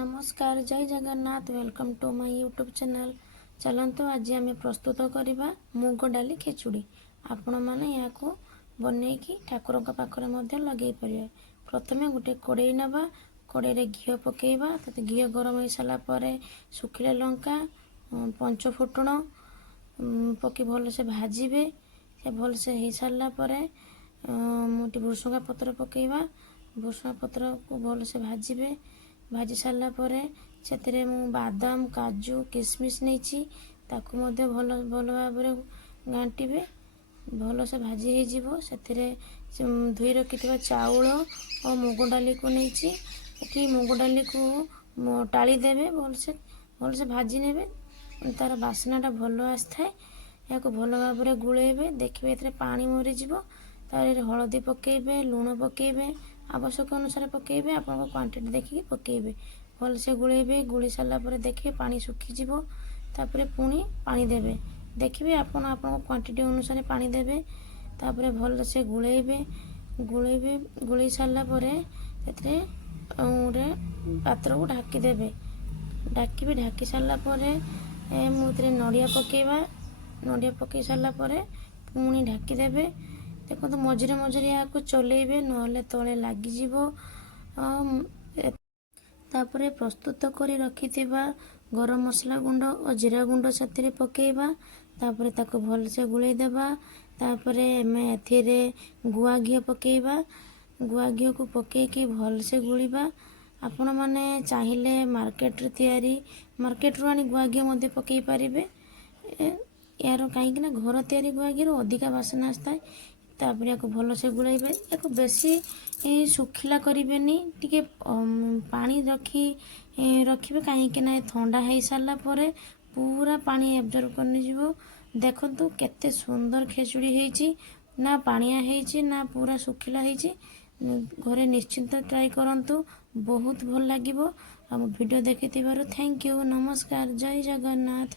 नमस्कार जय Jagannath welcome to my YouTube channel. चलते आज आम प्रस्तुत करवा मुग डाली खिचुड़ी। आपण मैंने यहाँ बनईकि ठाकुर पाखे लगे पारे। प्रथम गोटे कड़े नवा, कड़े घी पकेवा, घी गरम हो सारापर सुखिला लंका पंच फुटण पकि भलसे भाजबे। भलसे हो सारापर मोटे भुसुंगा पत्र पकेवा, भुसुंगा पत्र को भलसे भाजबे। भाजी सारा पर से बादाम काजू किशमिश नहीं ताकू भल भल भाव घाटे भल से भाजी हो। धोई रखि चाउल और मुग डाली को नहीं मुग डाली को टाली देवे भल से भाजी ने तार बास्नाटा भल आसए। या भल भाव गुलेबे देखिए ये पानी मरीज तार हलदी पकेबे लुण पकेबे आवश्यक अनुसार पकेबे आपन क्वांटिटी देखिए पकेबे भल से गुलेबे। गुली सारापर देखिए पानी सुखीज तापर पुणी पानी देवे देखिए आपन आपन क्वांटिटी अनुसार पानी देवे तापर भल से गुलेबे गुलेबे गुले सारापर गोटे पात्र को ढाकी देवे। ढाकी ढाकी सारापर मुझे नड़िया पकेवा। नड़िया पकई सारापर पुणी ढाकी देवे। देखो तो मझे मझे यहाँ चलेबे नहले तले लगिज। तापर प्रस्तुत कर रखि गरम मसला गुंड और जीरा गुंड से पकेवा। तापर ताको भल से गुले देवा। तापर एथिरे गुआ घी पकेवा। गुआ घी को पकेकी भल से गुलिबा। आपण माने चाहिए मार्केट मार्केट आनी गुआ घी मध्य पकई पारे। यार कहीं घर तैयारी गुआ घी अधिका बासना आसता है। तापर या भल से गुलेबे या बेसी सुखिला करें टी पानी रखी रखिए कहीं ठंडा हो सारापर पूरा पानी एब्जर्व कर। देखु केते सुंदर खेचुड़ी होती ना पानिया होती ना पूरा सुखिला होती। घरे निश्चिंत ट्राई करंतु बहुत भल लगे। वीडियो देखि थैंक यू नमस्कार जय जगन्नाथ।